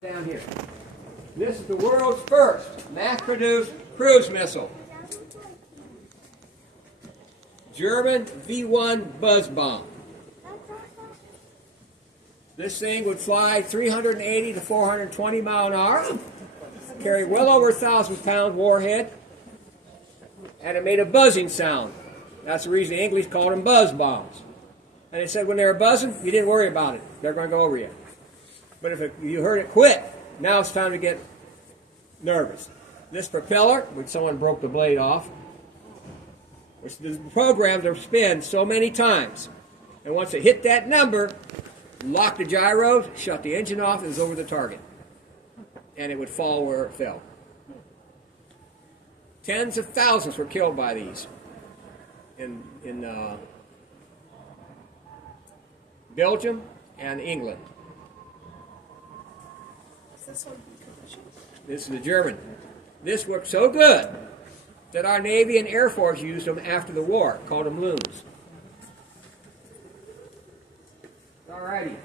Down here. This is the world's first mass-produced cruise missile. German V-1 buzz bomb. This thing would fly 380 to 420 mile an hour, carry well over 1,000-pound warhead, and it made a buzzing sound. That's the reason the English called them buzz bombs. And they said when they were buzzing, you didn't worry about it. They're going to go over you. But if you heard it quit, now it's time to get nervous. This propeller, when someone broke the blade off, was programmed to spin so many times. And once it hit that number, lock the gyros, shut the engine off, it was over the target. And it would fall where it fell. Tens of thousands were killed by these in Belgium and England. This is the German. This worked so good that our Navy and Air Force used them after the war, called them loons. Alrighty.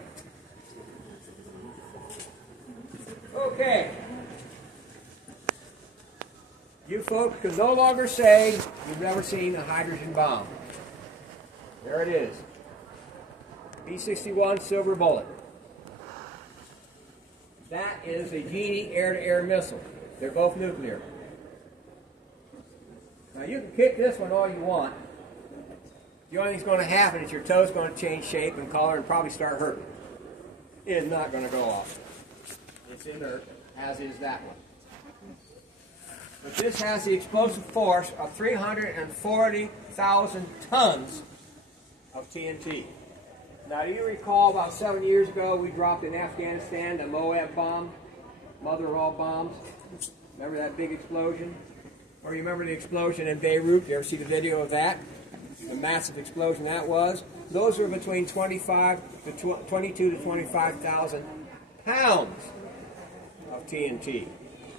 Okay. You folks can no longer say you've never seen a hydrogen bomb. There it is. B-61 Silver Bullet. That is a Genie air-to-air missile. They're both nuclear. Now you can kick this one all you want. The only thing that's going to happen is your toe's going to change shape and color and probably start hurting. It is not going to go off. It's inert, as is that one. But this has the explosive force of 340,000 tons of TNT. Now, do you recall about 7 years ago we dropped in Afghanistan the Moab bomb, mother of all bombs? Remember that big explosion? Or you remember the explosion in Beirut? You ever see the video of that? The massive explosion that was? Those were between 22 to 25,000 pounds of TNT.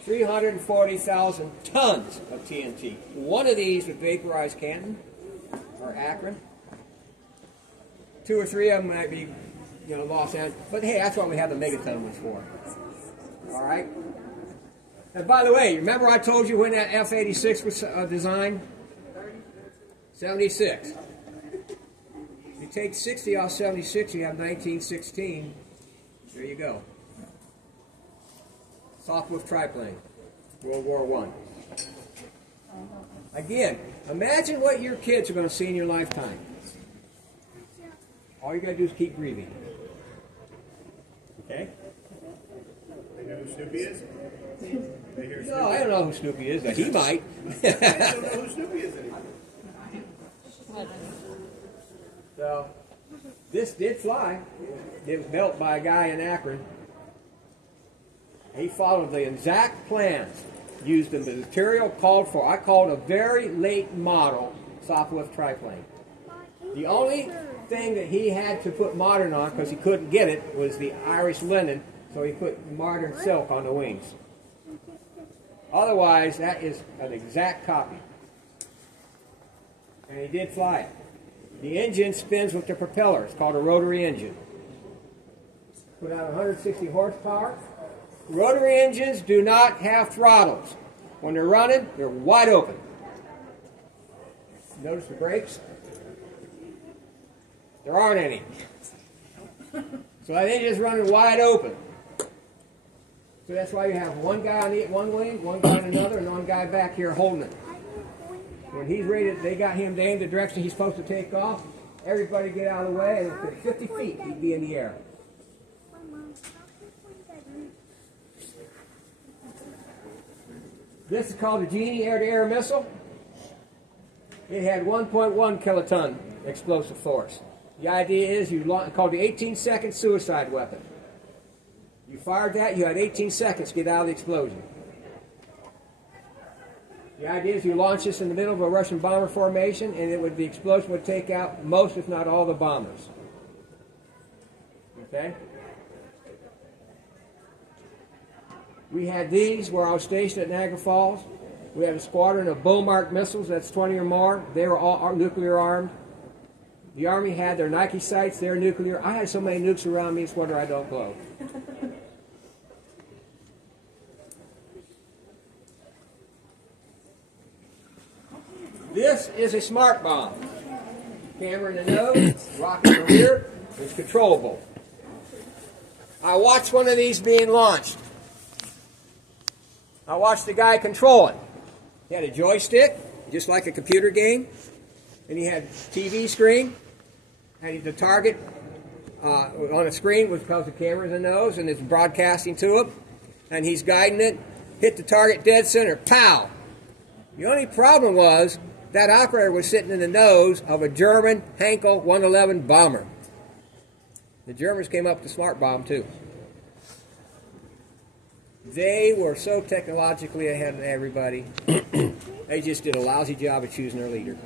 340,000 tons of TNT. One of these would vaporize Canton or Akron. 2 or 3 of them might be, Los Angeles. But hey, that's what we have the megaton ones for. All right? And by the way, remember I told you when that F-86 was designed? 76. You take 60 off 76, you have 1916. There you go. Sopwith triplane, World War I. Again, imagine what your kids are going to see in your lifetime. All you got to do is keep breathing. Okay? They know who Snoopy is? No, I don't know who Snoopy is. He might. I don't know who Snoopy is anymore. So, this did fly. It was built by a guy in Akron. He followed the exact plans, used the material called for. I called a very late model Sopwith triplane. The only thing that he had to put modern on, because he couldn't get it, was the Irish linen, so he put modern silk on the wings. Otherwise, that is an exact copy. And he did fly it. The engine spins with the propeller. It's called a rotary engine. Put out 160 horsepower. Rotary engines do not have throttles. When they're running, they're wide open. Notice the brakes? There aren't any. So that engine's running wide open. So that's why you have one guy on one wing, one guy on another, and one guy back here holding it. When he's ready, they got him to aim the direction he's supposed to take off. Everybody get out of the way, and at 50 feet, he'd be in the air. This is called a Genie air-to-air missile. It had 1.1 kiloton explosive force. The idea is called the 18-second suicide weapon. You fired that, you had 18 seconds to get out of the explosion. The idea is you launch this in the middle of a Russian bomber formation, and the explosion would take out most, if not all, the bombers. Okay? We had these where I was stationed at Niagara Falls. We had a squadron of Bomark missiles, that's 20 or more. They were all nuclear armed. The Army had their Nike sights, they're nuclear. I had so many nukes around me, it's wonder I don't glow. This is a smart bomb. Camera in the nose, rocket in the rear. It's controllable. I watched one of these being launched. I watched the guy control it. He had a joystick, just like a computer game, and he had TV screen, and the target on a screen with the camera in the nose, and it's broadcasting to him, and he's guiding it, hit the target dead center, pow! The only problem was that operator was sitting in the nose of a German Heinkel 111 bomber. The Germans came up with the smart bomb too. They were so technologically ahead of everybody. They just did a lousy job of choosing their leader.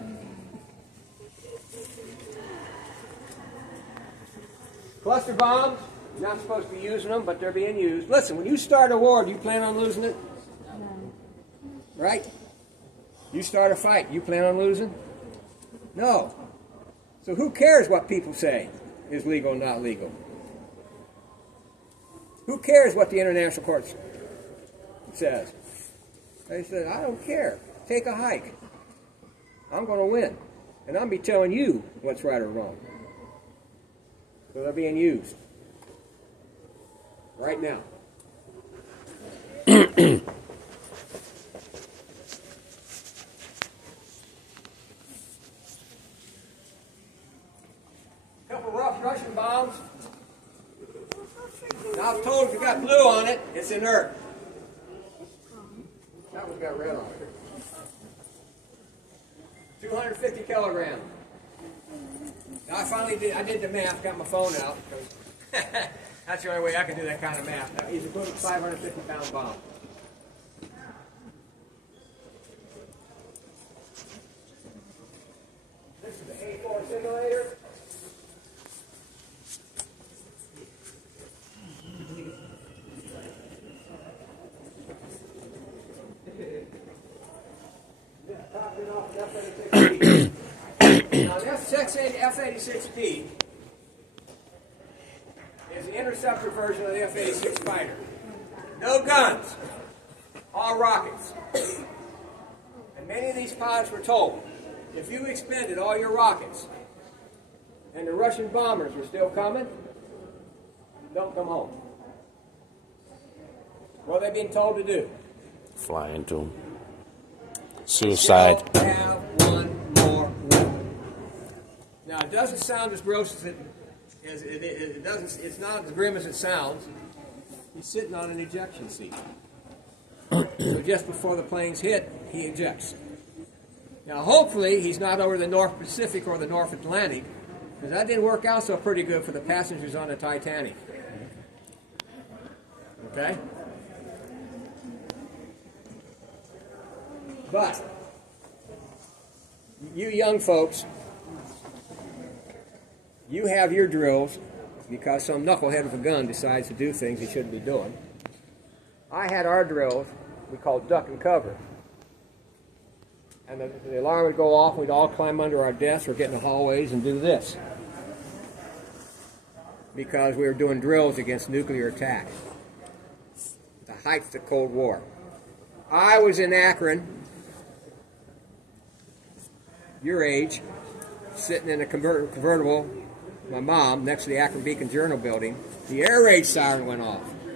Cluster bombs, you're not supposed to be using them, but they're being used. Listen, when you start a war, do you plan on losing it? No. Right? You start a fight, you plan on losing? No. So who cares what people say is legal or not legal? Who cares what the International Court says? They said, I don't care. Take a hike. I'm going to win. And I'm going to be telling you what's right or wrong. So they're being used. Right now. Couple rough Russian bombs. Now I was told if you got blue on it, it's inert. That one's got red on it. 250 kilograms. Now I did the math, got my phone out, because that's the only way I can do that kind of math. Now, he's equivalent to 550-pound bomb. This is the A4 simulator. Now this F-86B is the interceptor version of the F-86 fighter. No guns, all rockets. And many of these pilots were told, if you expended all your rockets and the Russian bombers were still coming, don't come home. What are they being told to do? Fly into them. Suicide. Still have one more weapon. Now it doesn't sound as gross as it doesn't. It's not as grim as it sounds. He's sitting on an ejection seat. So just before the planes hit, he ejects. Now hopefully he's not over the North Pacific or the North Atlantic, because that didn't work out so pretty good for the passengers on the Titanic. Okay? But, you young folks, you have your drills because some knucklehead with a gun decides to do things he shouldn't be doing. I had our drills we called duck and cover. And the alarm would go off, and we'd all climb under our desks or get in the hallways and do this. Because we were doing drills against nuclear attack. The height of the Cold War. I was in Akron, your age, sitting in a convertible, my mom, next to the Akron Beacon Journal building. The air raid siren went off.